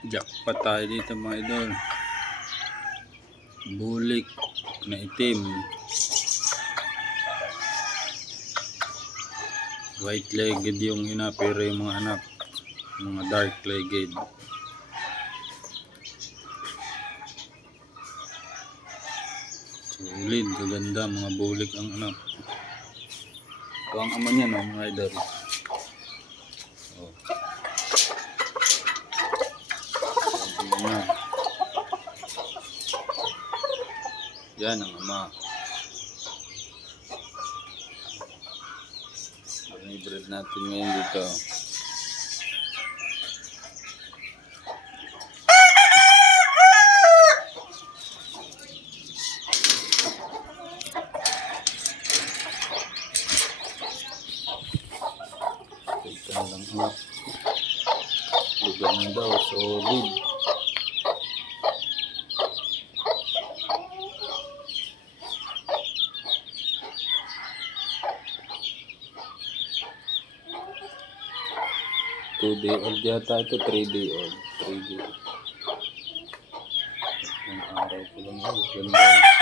Jackpot tayo dito mga idol. Bulik na itim. White legged yung ina pero yung mga anak mga dark legged. Solid, kaganda mga bulik ang anak. Ito ang ama niya no, mga idol. Oh. Yan ang ama. Ang hybrid natin ngayon dito. Ito lang up. Lugan daw. So, good. 2 day old yata ito 3 day old. 3 day old ang araw ko lang yun.